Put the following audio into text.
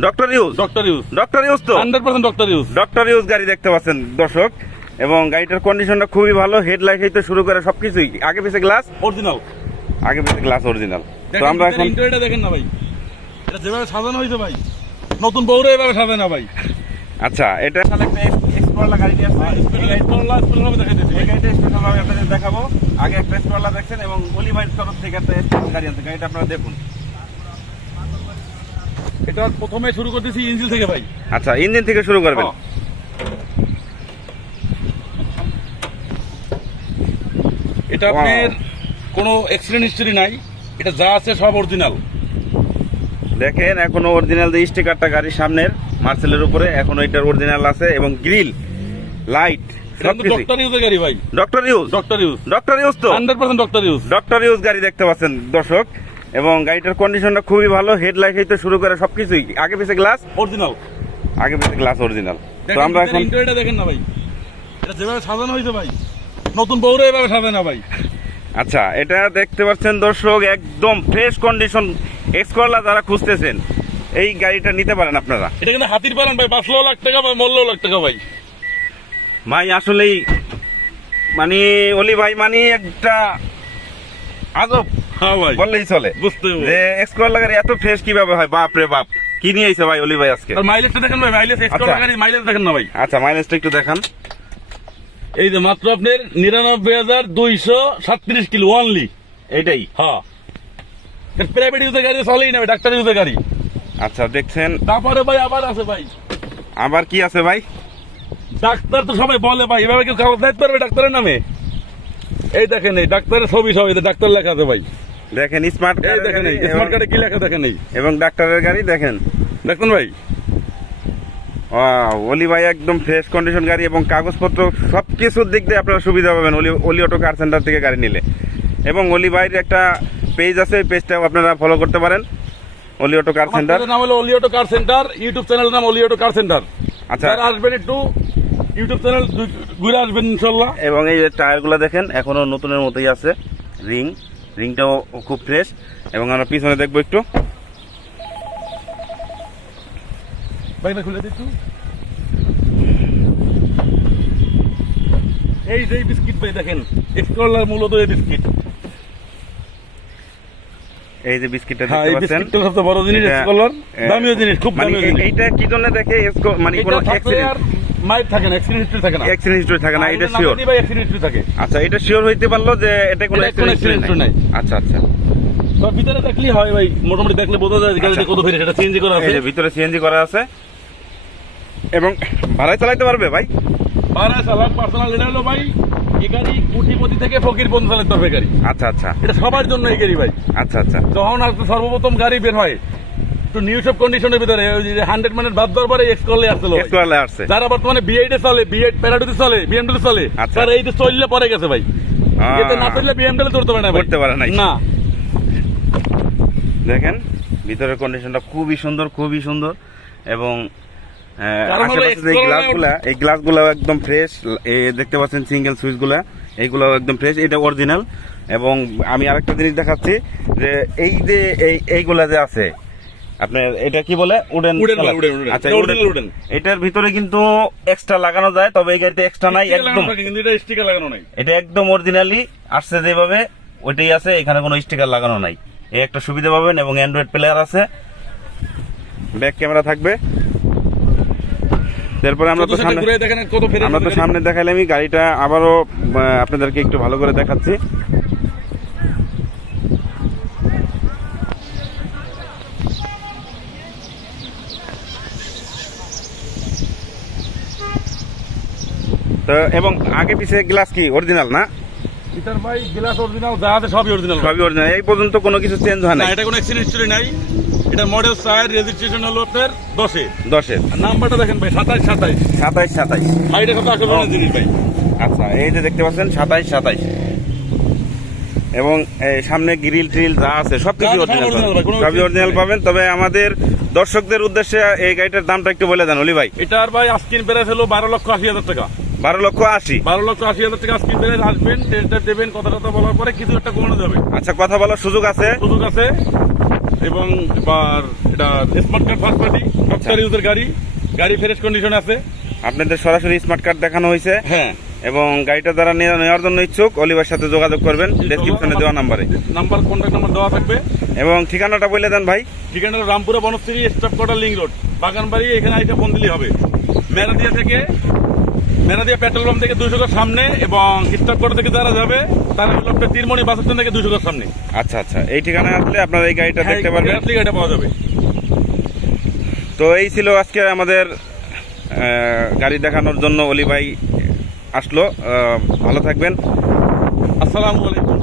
Doctor use doctor use doctor use তো? Hundred percent doctor use doctor use গাড়ি দেখতে পাচ্ছেন দর্শক। এবং গাড়িটার কন্ডিশনটা খুবই ভালো হেডলাইট হইতে শুরু করে সবকিছুই। আগে পিছে গ্লাস অরিজিনাল আগে পিছে গ্লাস অরিজিনাল তো আমরা এখন ইন্টারনেটে দেখেন না ভাই। এটা যেভাবে সাজানো হয়েছে ভাই নতুন বউরে এভাবে সাজায় না ভাই। আচ্ছা এটা এক্সপ্লোরার গাড়ি নিয়ে আসছে। এই গাড়ি- দেখা দিচ্ছে এই গাড়িটা স্পেশাল ভাবে আপনাদের দেখাবো। আগে একটা এক্সপ্লোরার দেখছেন এবং অলিভাইট তরফ থেকে একটা গাড়ি আছে গাড়িটা আপনারা দেখুন। এটা প্রথমে শুরু করতেছি ইঞ্জিল থেকে ভাই। আচ্ছা ইঞ্জিন থেকে শুরু করবেন। হ্যাঁ। এটা আপনার কোনো অ্যাক্সিডেন্ট হিস্টরি নাই এটা যা আছে সব অরিজিনাল দেখেন এখনও অরিজিনাল যে স্টিকারটা গাড়ির সামনের মার্সেলের উপরে এখনও এটার অরিজিনাল আছে এবং গ্রিল লাইট ডক্টর ইউজের গাড়ি ভাই। Doctor use doctor use doctor use তো? Hundred percent doctor use doctor use গাড়ি দেখতে পাচ্ছেন দর্শক। এবং গাড়িটার কন্ডিশনটা খুবই ভালো হেডলাইট হইতে শুরু করে সবকিছুই। আগে পিছে গ্লাস অরিজিনাল আগে পিছে গ্লাস অরিজিনাল তো আমরা এখন ইন্টারনেটে দেখেন না ভাই। এটা যেভাবে সাজানো হয়েছে ভাই নতুন বউরে এভাবে সাজায় না ভাই। আচ্ছা এটা দেখতে পাচ্ছেন দর্শক একদম ফ্রেশ কন্ডিশন এক্সকরলা যারা খুঁজতেছেন এই গাড়িটা নিতে পারেন আপনারা। এটা কিন্তু হাতির পারেন ভাই পাঁচশো লাখ টাকা ভাই মল্লেও লাখ টাকা ভাই। ভাই আসলেই মানে অলি ভাই মানে একটা আজব। বললেই চলে। যে এক্সকরলা গাড়ি এত ফ্রেশ কীভাবে হয়? বাপ রে বাপ। কি নিয়ে আইছে ভাই অলি ভাই আজকে? মাইলেজটা দেখেন ভাই মাইলেজ আচ্ছা। গাড়ি মাইলেজ দেখেন না ভাই। আচ্ছা মাইলেজটা একটু দেখান। এই যে মাত্র আপনার নিরানব্বই হাজার দুইশো সাতত্রিশ কিলো অনলি এইটাই। হ্যাঁ। প্রাইভেট ইউজের গাড়ি চলেই না ডাক্তার ইউজের গাড়ি। আচ্ছা দেখছেন। তারপরে ভাই আবার আছে ভাই। আবার কি আছে ভাই? ডাক্তার তো সবাই বলে ভাই এভাবে কেউ কাগজ দেখতে পারবে ডাক্তারের নামে? এই দেখেন এই ডাক্তারের ছবি সব ডাক্তার লেখা আছে ভাই। দেখেন স্মার্ট এই দেখেন স্মার্ট কার্ডে কি লেখা দেখেন এই? এবং ডাক্তারের গাড়ি দেখেন। দেখুন ভাই। অলি ভাই একদম ফ্রেশ কন্ডিশন গাড়ি এবং কাগজপত্র সব কিছুর দিক দিয়ে আপনারা সুবিধা পাবেন অলি অলি অটো কার সেন্টার থেকে গাড়ি নিলে। এবং অলি ভাইয়ের একটা পেজ আছে ওই পেজটাও আপনারা ফলো করতে পারেন। অলি অটো কার সেন্টার নাম হলো অলিওটো কার সেন্টার ইউটিউব চ্যানেলের নাম অলিওটো কার সেন্টার আচ্ছা। আসবেন একটু ইউটিউব চ্যানেল ঘুরে আসবেন ইনশাল্লাহ। এবং এই যে টায়ারগুলো দেখেন এখনও নতুনের মতোই আছে রিং রিংটাও খুব ফ্রেশ এবং আমরা পিছনে দেখব একটু। খুলে এই যে বিস্কিট ভাই দেখেন এক্সপ্লোরার মূলত এই বিস্কিট। এই যে বিস্কিটটা হ্যাঁ দেখতে পাচ্ছেন? বিস্কিটটা সবচেয়ে বড় জিনিস এটা, দামিও জিনিস খুব মানে জিনিস। এইটা কি জন্য দেখে? মানে কোনো মাইট থাকে না অ্যাক্সিডেন্ট হিস্ট্রি থাকে না। অ্যাক্সিডেন্ট হিস্ট্রি থাকে না এটা শিওর অ্যাক্সিডেন্ট হিস্ট্রি থাকে। আচ্ছা এটা শিওর হইতে পারল যে এটা কোনো নাই। আচ্ছা আচ্ছা। তো ভিতরে হয় ভাই মোটামুটি দেখলে বোঝা যায় গাড়িতে আচ্ছা। কত ফেরে করা আছে। ভিতরে সিএনজি করা আছে। এবং ভাড়ায় চালাইতে পারবে ভাই? চালাক পার্সোনাল এটা হলো ভাই। এই গাড়ি কুটিপতি থেকে ফকির পর্যন্ত চালাতে পারবে গাড়ি। আচ্ছা আচ্ছা। এটা সবার জন্য এই গাড়ি ভাই। আচ্ছা আচ্ছা। যখন সর্বপ্রথম গাড়ি বের হয় তো নিউ সব কন্ডিশনের ভিতরে হান্ড্রেড মানে পরে এক্স করলে আসলো। একটু আলে আসছে। যারা বর্তমানে বিআইডে চলে বিআইড প্যারাডুতে চলে বিএমডব্লিউ চলে আচ্ছা। এই যে চললে পরে গেছে ভাই। না চললে বিএমডব্লিউ ধরতে পারে না। ধরতে পারে নাই। না। দেখেন ভিতরের কন্ডিশনটা খুবই সুন্দর খুবই সুন্দর। এবং গ্লাসগুলা এই গ্লাসগুলো একদম ফ্রেশ দেখতে পাচ্ছেন সিঙ্গেল সুইচগুলা এইগুলো একদম ফ্রেশ এটা অরিজিনাল এবং আমি আরেকটা জিনিস দেখাচ্ছি যে এই যে এই এইগুলা যে আছে আপনার এটা কি বলে? Wooden wooden. আচ্ছা উডেন এটার ভিতরে কিন্তু এক্সট্রা লাগানো যায় তবে এই গাড়িতে এক্সট্রা নাই একদম। কিন্তু এটা স্টিকার লাগানো নাই। এটা একদম অরিজিনালি আসছে যেভাবে ওইটাই আছে এখানে কোনো স্টিকার লাগানো নাই। এই একটা সুবিধা পাবেন এবং অ্যান্ড্রয়েড প্লেয়ার আছে। ব্যাক ক্যামেরা থাকবে। তারপরে আমরা তো সামনে আমরা তো সামনে দেখাইলাম গাড়িটা আবারও আপনাদেরকে একটু ভালো করে দেখাচ্ছি। তো এবং আগে পিছে গ্লাস কি? অরিজিনাল না? ভাই গ্লাস অরিজিনাল যা আছে সবই অরিজিনাল সবই অরিজিনাল এই পর্যন্ত কোনো কিছু চেঞ্জ হয় না এটা কোনো অ্যাক্সিডেন্ট হিস্টরি নাই। এটা মডেল রেজিস্ট্রেশন হলো আপনার দশে। আর নাম্বারটা দেখেন ভাই সাতাইশ সাতাইশ। সাতাইশ সাতাইশ। সাইডে কত আশেপাশে জিনিস ভাই? আচ্ছা এই যে দেখতে পাচ্ছেন সাতাইশ সাতাইশ। এবং এই সামনে গ্রিল ট্রিল যা আছে সবকিছু অরিজিনাল সবই অরিজিনাল পাবেন। তবে আমাদের দর্শকদের উদ্দেশ্যে এই গাড়িটার দামটা একটু বলে দেন অলি ভাই। এটার ভাই আস্কিন প্রাইস হলো বারো লক্ষ আশি হাজার টাকা। বারো লক্ষ আশি। বারো লক্ষ আশি হাজার টাকা আস্কিন প্রাইস আসবেন টেস্টার দেবেন কথা কথা বলার পরে কিছু একটা কমানো যাবে। আচ্ছা কথা বলার সুযোগ আছে? সুযোগ আছে। এবং এবার এটা smart card first party software ইউজের গাড়ি গাড়ি ফ্রেশ কন্ডিশন আছে। আপনাদের সরাসরি স্মার্ট কার্ড দেখানো হয়েছে। হ্যাঁ। এবং গাড়িটা যারা নেওয়া- নেওয়ার জন্য ইচ্ছুক অলিভার সাথে যোগাযোগ করবেন ডেসক্রিপশনে দেওয়া নাম্বারে। নাম্বার কন্ট্যাক্ট নাম্বার দেওয়া থাকবে। এবং ঠিকানাটা বলে দেন ভাই। ঠিকানাটা Rampura Banasree staff quarter link road বাগানবাড়ি এখানে আইসা ফোন দিলেই হবে। মেরাদিয়া থেকে মেরাদিয়া পেট্রোল পাম্প থেকে দুইশো সামনে এবং কোয়ার্টার থেকে যারা যাবে তারা হলো আপনার তিরমণি বাস স্ট্যান্ড থেকে দুইশো সামনে। আচ্ছা আচ্ছা। এই ঠিকানায় আসলে আপনারা এই গাড়িটা দেখতে হ্যাঁ, পারবেন। আসলে গাড়িটা পাওয়া যাবে। তো এই ছিল আজকে আমাদের গাড়ি দেখানোর জন্য অলি ভাই আসলো ভালো থাকবেন। আসসালামু আলাইকুম।